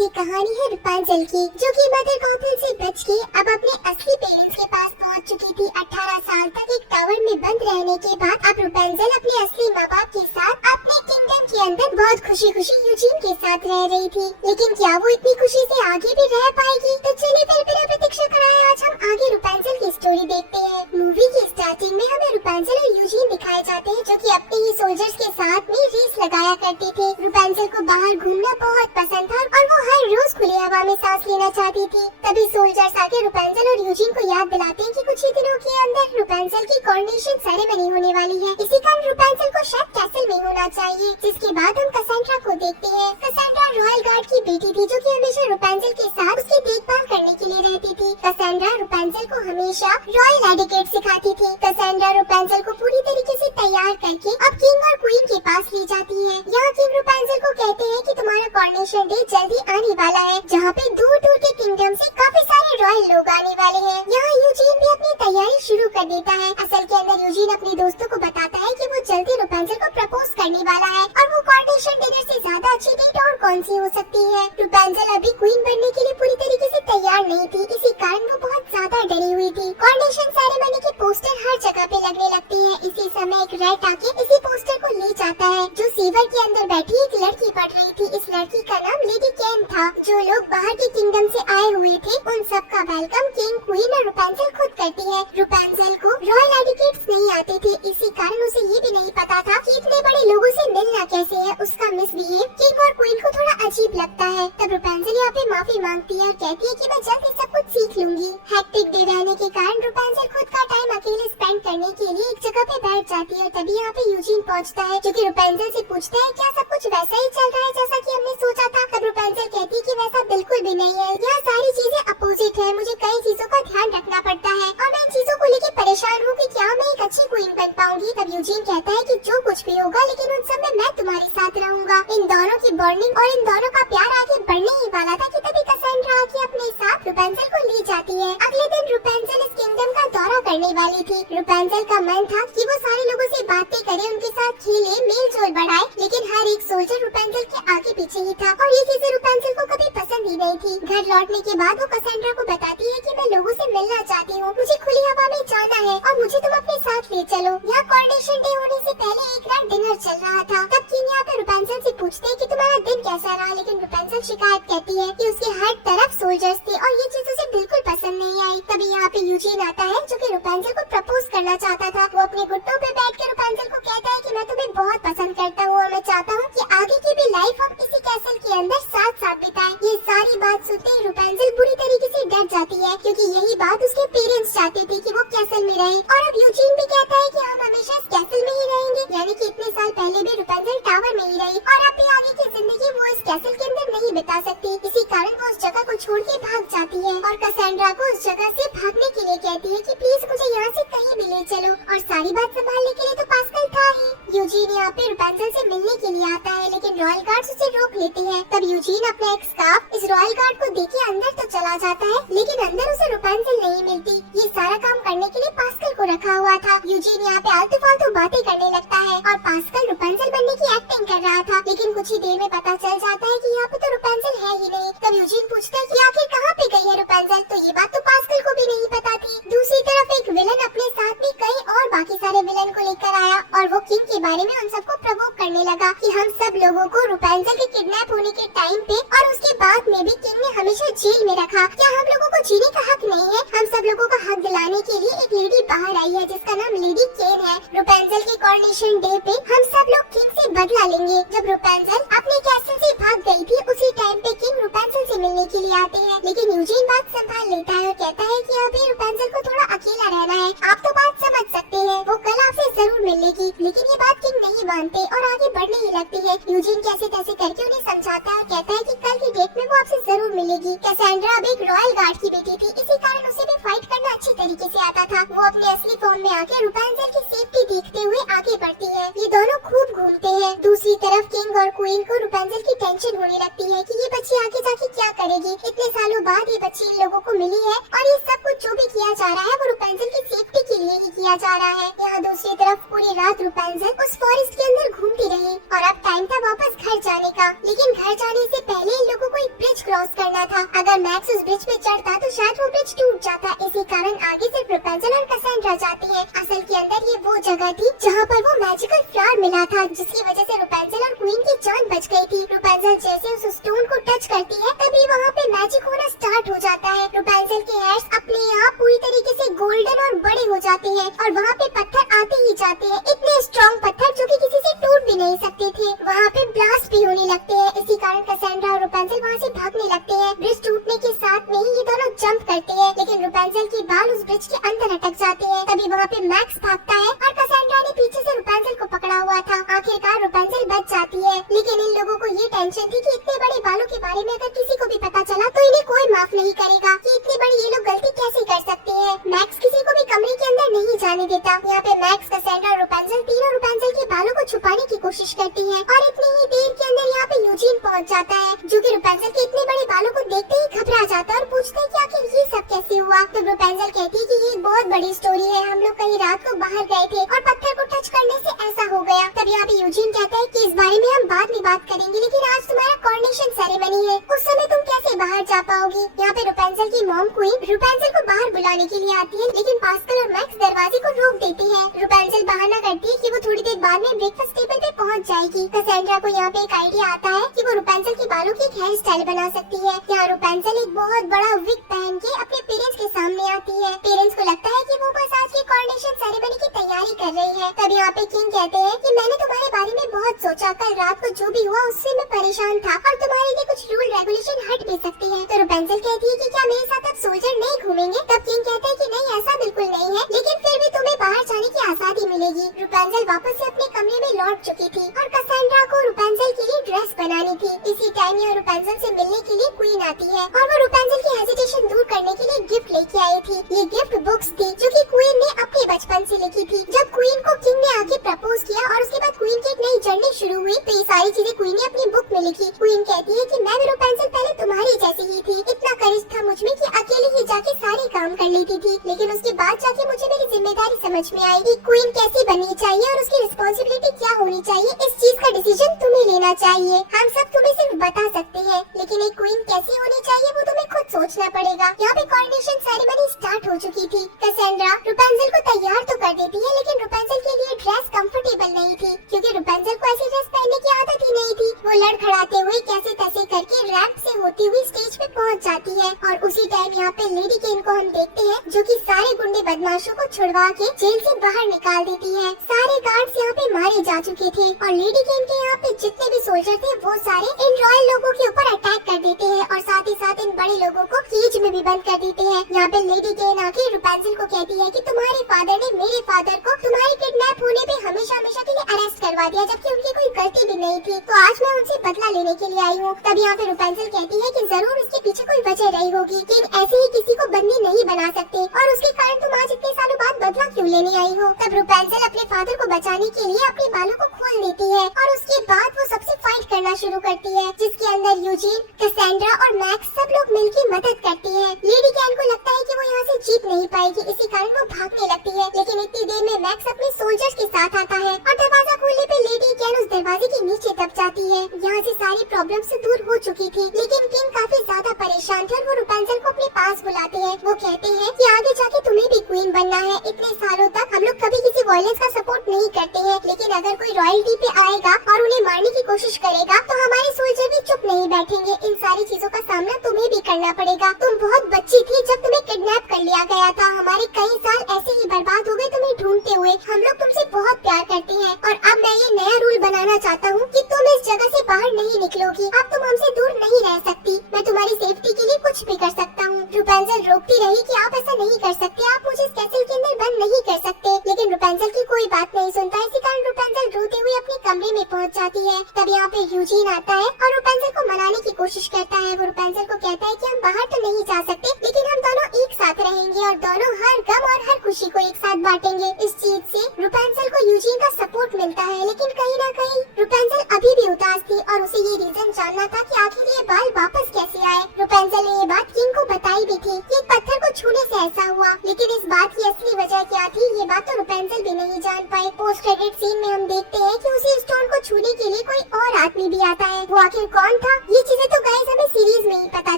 सी कहानी है रूपांचल की, जो कि मदर कॉपल से बच के अब अपने असली पेरेंट्स के पास पहुंच चुकी थी। 18 साल तक एक टावर में बंद रहने के बाद अब रूपांचल अपने असली माँ बाप के साथ अपने किंगडम के अंदर बहुत खुशी खुशी यूजीन के साथ रह रही थी। लेकिन क्या वो इतनी खुशी से आगे भी रह पाएगी? तो चलिए फिर बिना प्रतीक्षा कराए आज हम आगे रूपांचल की स्टोरी देखते हैं। मूवी की स्टार्टिंग में हमें रूपांचल और यूजीन दिखाए जाते हैं, जो कि अपने ही सोल्जर्स के साथ में रेस लगाया करते थे। रूपांचल को बाहर घूमना बहुत पसंद था और वो हर रोज खुली हवा में सांस लेना चाहती थी। तभी सोल्जर्स आके रूपांचल और यूजीन को याद दिलाते हैं कि कुछ ही दिनों के अंदर रूपांचल की कॉरोनेशन सेरेमनी होने वाली है। इसी कारण रूपांचल को शायद कैसल में होना चाहिए। जिसके बाद हम कसेंड्रा को देखते हैं। कसेंड्रा रॉयल गार्ड की बेटी थी, जो कि हमेशा रूपांचल के साथ उसकी देखभाल करने के लिए रहती थी। कसेंड्रा रूपांचल को हमेशा रॉयल एटिकेट सिखाती थी। कसेंड्रा रूपांचल को पूरी तरीके से तैयार करके अब किंग और क्वीन के पास ले जाती है। यहाँ किंग रूपांचल को कहते हैं कि तुम्हारा कॉरोनेशन डे जल्दी आने वाला है, जहाँ पे दूर दूर के किंगडम से काफी सारे रॉयल लोग आने वाले हैं। यहाँ यूजीन भी अपनी तैयारी शुरू कर देता है। असल के अंदर यूजीन अपने दोस्तों को बताता है कि वो जल्दी रूपांचल को प्रपोज करने वाला है और वो कॉरोनेशन डिनर से ज्यादा अच्छी डेट और कौन सी हो सकती है। रूपांचल अभी क्वीन बनने के लिए पूरी तरीके से तैयार नहीं थी, इसी कारण वो बहुत ज्यादा डरी हुई थी। कॉरोनेशन सेरेमनी के पोस्टर हर जगह पे लगने लगते हैं। इसी समय एक रैट आके इसी पोस्टर को ले जाता है, जो सीवर के अंदर बैठी एक लड़की पढ़ रही थी। इस लड़की का नाम लेडी केन था। जो लोग बाहर के किंगडम से आए हुए थे उन सब का वेलकम किंग, क्वीन और रूपांचल खुद करती है। रूपांचल को रॉयल एटिकेट्स नहीं आते थे, इसी कारण उसे ये भी नहीं पता था कि इतने बड़े लोगों से मिलना कैसे है। उसका मिसबिहेव किंग और क्वीन को थोड़ा अजीब लगता है। तब रूपांचल यहाँ पे माफी मांगती है और कहती है कि मैं जल्दी सब कुछ सीख लूंगी। हेक्टिक डे रहने के कारण रूपांचल खुद का टाइम अकेले स्पेंड करने के लिए एक जगह पे बैठ जाती है और तभी यहाँ पे यूजीन पहुँचता है, जो कि रूपांचल से पूछता है क्या सब कुछ वैसा ही चल रहा है जैसा कि हमने सोचा था। तब रूपांचल कहती है कि वैसा बिल्कुल भी नहीं है, यहाँ सारी चीजें अपोजिट है। मुझे कई चीजों का ध्यान रखना पड़ता है और मैं इन चीजों को लेकर परेशान हूँ कि क्या मैं एक अच्छी क्वीन बन पाऊंगी। तब यूजीन कहता है कि जो कुछ भी होगा, लेकिन उन सब में मैं तुम्हारे साथ रहूंगा। इन दोनों की बॉन्डिंग और इन दोनों का प्यार आगे बढ़ने ही वाला था कि तभी कसेंड्रा आके अपने साथ रूपांचल को ले जाती है। अगले दिन रूपांचल इस किंगडम का दौरा करने वाली थी। रूपांचल का मन था कि वो सारे लोगों से बातें करे, उनके साथ खेले, मेल जोल बढ़ाए, लेकिन हर एक सोल्जर रूपांचल के आगे पीछे ही था और ये चीजें रूपांचल को कभी पसंद ही नहीं थी। घर लौटने के बाद वो कसेंड्रा को बताती है कि मैं लोगों से मिलना चाहती हूँ, मुझे खुली हवा में जाना है और मुझे तुम अपने साथ ले चलो। यहाँ कॉरोनेशन डे होने से पहले एक रात डिनर चल रहा था। तब किंग यहाँ पे रूपांचल से पूछते हैं कि तुम्हारा दिन कैसा रहा, लेकिन रूपांचल शिकायत कहती है कि उसके हर तरफ सोल्जर्स थे और ये चीज उसे बिल्कुल पसंद नहीं आई। तभी यहाँ पे यूजीन आता है, जो कि रूपांचल को प्रपोज करना चाहता था। वो अपने घुटनों पे बैठ के रूपांचल को कहता है कि मैं तुम्हें बहुत पसंद करता हूँ और मैं चाहता हूँ कि आगे की भी लाइफ हम इसी कैसल के अंदर साथ साथ बिताएं। ये सारी बात सुनते ही रूपांचल बुरी तरीके से डर जाती है, क्योंकि यही बात उसके पेरेंट्स चाहते थे कि वो कैसल में रहे। और अब यूजीन भी कहता है कि हम हमेशा इस कैसल में ही रहेंगे, यानी कि इतने साल पहले भी रूपांचल टावर में ही रही और अब भी आगे की जिंदगी वो इस कैसल के अंदर नहीं बिता सकती। इसी कारण वो उस जगह को छोड़ के भाग जाती है और कसेंड्रा को उस जगह से भागने के लिए कहती है कि प्लीज मुझे यहाँ से कहीं भी ले चलो। और सारी बात संभालने के लिए तो पास्कल था ही। यूजीन यहाँ पे रूपांचल से मिलने के लिए आता है, लेकिन रॉयल गार्ड्स उसे रोक लेते हैं। तब यूजीन अपना एक स्कार्फ इस रॉयल गार्ड को देके अंदर तो चला जाता है, लेकिन अंदर उसे रूपांचल नहीं मिलती। ये सारा काम करने के लिए पास्कल को रखा हुआ था। यूजीन यहाँ पे आलतू फालतू बातें करने लगता है और पास्कल रूपांचल बनने की एक्टिंग कर रहा था, लेकिन कुछ ही देर में पता चल जाता है कि यहाँ पे तो रूपांचल है ही नहीं। तब यूजीन पूछता है कि आखिर कहाँ पे गई है रूपांचल, तो ये बात तो पास्कल को भी नहीं पता थी। दूसरी तरफ एक विलन अपने साथ में कई और बाकी सारे विलन को लेकर आया और वो किंग के बारे में उन सबको प्रवोक करने लगा कि हम सब लोगों को रूपांचल के किडनैप होने के टाइम पे और उसके बाद में भी किंग ने हमेशा जेल में रखा। क्या हम लोगों को जीने का हक नहीं है? हम सब लोगों का हक दिलाने के लिए एक लेडी बाहर आई है, जिसका नाम लेडी केन है। रूपांचल के कॉरोनेशन डे पे हम सब लोग किंग से बदला लेंगे। जब रूपांचल अपने कैसल से भाग गई थी, उसी टाइम पे किंग रूपांचल से मिलने के लिए आते हैं, लेकिन यूजीन बात संभाल लेता है और कहता है कि अभी रूपांचल को थोड़ा अकेला रहना है। आप तो बात समझ सकते हैं, वो कल आपसे जरूर मिलेगी। लेकिन ये बात किंग नहीं मानते और आगे बढ़ने ही लगती है। यूजीन कैसे तैसे करके उन्हें समझाता है और कहता है कि कल की डेट में वो आपसे जरूर मिलेगी। कैसेंड्रा अब एक रॉयल गार्ड की बेटी थी, इसी कारण उसे भी फाइट करना अच्छी तरीके से आता था। वो अपने असली फॉर्म में आके रूपांचल की सेफ्टी देखते हुए आगे बढ़ती है। ये दोनों खूब घूमते हैं। दूसरी तरफ किंग और क्वीन को रूपांचल की टेंशन होने लगती है कि ये बच्ची आगे जाके क्या करेगी। इतने सालों बाद ये बच्ची इन लोगों को मिली है और ये सब कुछ जो भी किया जा रहा है वो रूपांचल की सेफ्टी के लिए ही किया जा रहा है। यहाँ दूसरी तरफ पूरी रात रूपांचल उस फॉरेस्ट के अंदर घूमती रही और अब टाइम था वापस घर जाने का। लेकिन घर जाने से पहले इन लोगों को एक ब्रिज क्रॉस क्रॉस करना था। अगर मैक्स उस ब्रिज पे चढ़ता तो शायद वो ब्रिज टूट जाता। इसी कारण आगे सिर्फ रुपेंजल और कैसेंड्रा जाती है। असल के अंदर ये वो जगह थी जहाँ पर वो मैजिकल फ्लावर मिला था, जिसकी वजह से रुपेंजल और क्वीन की जान बच गई थी। रुपेंजल जैसे उस स्टोन को टच करती है तभी वहाँ पे मैजिक होना स्टार्ट हो जाता है। रुपेंजल के हेयर्स अपने आप पूरी तरीके से गोल्डन और बड़े हो जाते हैं और वहाँ पे पत्थर आते ही जाते हैं, इतने स्ट्रॉन्ग पत्थर जो कि किसी से टूट भी नहीं सकते थे। वहाँ पे ब्लास्ट भी होने लगते हैं। इसी कारण कैसेंड्रा और रुपेंजल वहाँ से भागने लगते हैं। ब्रिज टूटने के साथ में ही ये दोनों जंप करते हैं, लेकिन रुपेंजल की बाल उस ब्रिज के अंदर अटक जाते हैं। तभी वहाँ पे मैक्स भागता है और कैसेंड्रा ने पीछे से रुपेंजल को पकड़ा हुआ था। आखिरकार रुपेंजल बच जाती है, लेकिन इन लोगों को ये टेंशन थी कि इतने बड़े बालों के बारे में अगर किसी को भी पता चला तो इन्हें कोई माफ नहीं करेगा कि इतनी बड़ी ये लोग गलती कैसे कर सकते हैं। मैक्स किसी को भी कमरे के अंदर नहीं जाने देता। यहाँ पे मैक्स, कैसेंड्रा और रुपेंजल तीनों रुपेंजल के बालों को छुपाने की कोशिश करती है और इतनी ही देर के अंदर यहाँ पे यूजीन पहुँच जाता है, जो कि रुपेंजल के इतने बड़े बालों को देखते ही घबरा जाता है और पूछता है कि आखिर ये सब कैसे हुआ। तो रुपेंजल कहती है कि ये एक बहुत बड़ी स्टोरी है, हम लोग कहीं रात को बाहर गए थे और पत्थर को टच करने से ऐसा हो गया। तब यहाँ पे यूजीन कहता है कि इस बारे में हम बाद में बात करेंगे, लेकिन आज तुम्हारा कॉर्नेशन सेरेमनी है, उस समय तुम कैसे बाहर जा पाओगी। यहाँ पे रुपेंजल की मॉम क्वीन रुपेंजल को बाहर बुलाने के लिए आती है, लेकिन पास्कल और मैक्स दरवाजे को रोक देते हैं। रुपेंजल बहाना करती है कि वो थोड़ी देर बाद में ब्रेकफास्ट टेबल पे पहुँच जाएगी। कैसेंड्रा को यहाँ पे एक आइडिया आता है कि वो रुपेंजल के बालों की एक हेयर स्टाइल बना सकती है। यहाँ रुपेंजल एक बहुत बड़ा विग पहन के अपने पेरेंट्स के सामने आती है। पेरेंट्स को लगता है कि वो बस आज की कॉर्नेशन सेरेमनी की तैयारी कर रही है। तब यहाँ पे किंग कहते हैं कि मैंने तुम्हारे बारे में बहुत सोचा, कल रात को जो भी हुआ उससे मैं परेशान था और तुम्हारे लिए कुछ रूल रेगुलेशन हट भी सकती है। तो रुपेंजल कहती है कि क्या मेरे साथ अब सोल्जर नहीं घूमेंगे। तब किंग कहते हैं कि नहीं, ऐसा बिल्कुल नहीं है, लेकिन फिर भी तुम्हें बाहर जाने की आजादी मिलेगी। रुपेंजल वापस से अपने कमरे में लौट चुकी थी और कैसेंड्रा को रुपेंजल के लिए ड्रेस बनानी थी। इसी टाइम यहाँ रुपेंजल से मिलने के लिए क्वीन आती है और वो रुपेंजल की हेजिटेशन दूर करने के लिए गिफ्ट लेके आई थी। ये गिफ्ट बुक्स थी जो कि क्वीन ने अपने बचपन से लिखी थी। जब क्वीन को किंग ने आके प्रपोज किया और उसके बाद क्वीन की एक नई जर्नी शुरू हुई, तो ये सारी चीजें क्वीन ने अपनी बुक में लिखी। क्वीन कहती है कि मैं भी रुपेंजल पहले तुम्हारी जैसी ही थी, इतना करेज था मुझ में कि अकेले ही जाके सारे काम कर लेती थी, लेकिन उसके बाद जाके मुझे मेरी जिम्मेदारी समझ में आई कि क्वीन कैसी बननी चाहिए और उसकी रिस्पॉन्सिबिलिटी क्या होनी चाहिए। इस चीज का डिसीजन तुम्हें लेना चाहिए, हम सब तुम्हें सिर्फ बता सकते हैं, लेकिन एक क्वीन कैसी होनी चाहिए वो तुम्हें खुद सोचना पड़ेगा। यहाँ पे कॉर्नेशन सेरेमनी स्टार्ट हो चुकी थी। कैसेंड्रा रुपेंजल को तैयार तो कर देती है, लेकिन रुपेंजल के लिए ड्रेस कंफर्टेबल नहीं थी, क्योंकि रुपेंजल को ऐसी ड्रेस पहनने की आदत ही नहीं थी। वो लड़खड़ाते हुए कैसे तैसे करके रैंप से होती हुई स्टेज पे पहुँच जाती है और उसी टाइम यहाँ पे लेडी केन को हम देखते हैं, जो कि सारे गुंडे बदमाशों को छुड़वा के जेल से बाहर निकाल देती है। सारे गार्ड्स यहाँ पे मारे जा चुके थे और लेडी केन के यहाँ पे जितने भी सोल्जर थे वो सारे इन रॉयल लोगों के ऊपर अटैक कर देते हैं और साथ ही साथ इन बड़े लोगों को केज में भी बंद कर देते हैं। यहाँ पे लेडी केन आके रुपेंजल को कहती है कि तुम्हारे फादर ने मेरे फादर को तुम्हारे किडनैप होने पे हमेशा हमेशा के लिए अरेस्ट करवा दिया, जबकि उनकी कोई गलती भी नहीं थी, तो आज मैं उनसे बदला लेने के लिए आई हूँ। तब यहाँ पे रुपेंजल कहती है कि जरूर इसके पीछे कोई वजह रही होगी, किंग ऐसे ही किसी को बंदी नहीं बना सकते और उसके कारण तुम आज इतने सालों बाद बदला क्यों लेने आई हो। तब रुपेंजल अपने फादर को बचाने के लिए अपने बालों को खोल देती है और उसके बाद वो सबसे फाइट करना शुरू करती है, जिसके अंदर यूजीन, कैसेंड्रा और मैक्स सब लोग मिलकर मदद करते हैं। लेडी कैन को लगता है कि वो यहाँ से जीत नहीं पाएगी, इसी कारण वो भागने लगती है, लेकिन इतनी देर में मैक्स अपने सोल्जर्स के साथ आता है और दरवाजा खोलने पे लेडी कैन उस दरवाजे के नीचे दब जाती है। यहाँ से सारी प्रॉब्लम से दूर हो चुकी थी, लेकिन किंग काफी ज्यादा परेशान थे और वो रुपेंजल को अपने पास बुलाते हैं। वो कहते हैं कि आगे जाके तुम्हें भी क्वीन बनना है। इतने सालों तक हम लोग कभी किसी वायलेंस का सपोर्ट नहीं करते हैं, लेकिन अगर कोई रॉयल्टी पे आएगा और उन्हें मारने की कोशिश करेगा तो हमारे सोल्जर भी चुप नहीं बैठेंगे। इन सारी चीजों का सामना तुम्हें भी करना पड़ेगा। तुम बहुत बच्ची थी जब तुम्हें किडनैप कर लिया गया था, हमारे कई साल ऐसे ही बर्बाद हो गए तुम्हें ढूंढते हुए। हम लोग तुमसे बहुत प्यार करते हैं और अब मैं ये नया रूल बनाना चाहता हूँ कि तुम इस जगह से बाहर नहीं निकलोगी। अब तुम हमसे दूर नहीं रह सकती, मैं तुम्हारी सेफ्टी के लिए कुछ भी कर सकता हूँ। रुपेंजल रोकती रही कि आप ऐसा नहीं कर सकते, आप मुझे इस कैसल के अंदर बंद नहीं कर सकते, लेकिन रुपेंजल की कोई बात नहीं सुनता। इसी कारण रुपेंजल रोते हुए अपने कमरे में पहुँच जाती है। तब यहाँ पे यूजीन आता है और रुपेंजल को मनाने की कोशिश करता है। वो रुपेंजल को कहता है कि हम बाहर तो नहीं जा सकते, लेकिन हम दोनों एक साथ रहेंगे और दोनों हर गम और हर खुशी को एक साथ बांटेंगे। इस चीज से रुपेंजल को यूजीन का सपोर्ट मिलता है, लेकिन कहीं न कहीं रुपेंजल अभी भी उदास थी और उसे ये रीजन जानना था कि आखिर ये बाल वापस कैसे जाए। रुपेंजल ने ये बात किंग को बताई भी थी कि पत्थर को छूने से ऐसा हुआ, लेकिन इस बात की असली वजह क्या थी ये बात तो रुपेंजल भी नहीं जान पाई। पोस्ट क्रेडिट सीन में हम देखते हैं कि उसी स्टोन को छूने के लिए कोई और आदमी भी आता है। वो आखिर कौन था, ये चीजें तो गाइस हमें सीरीज में ही पता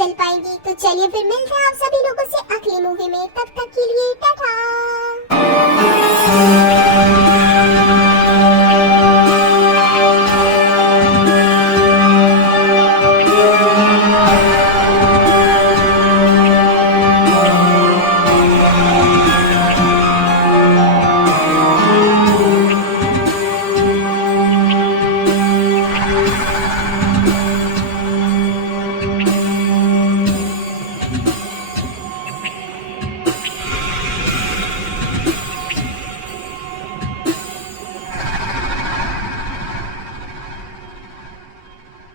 चल पाएंगी। तो चलिए फिर मिलते हैं आप सभी लोगों से अगली मूवी में, तब तक के लिए टाटा।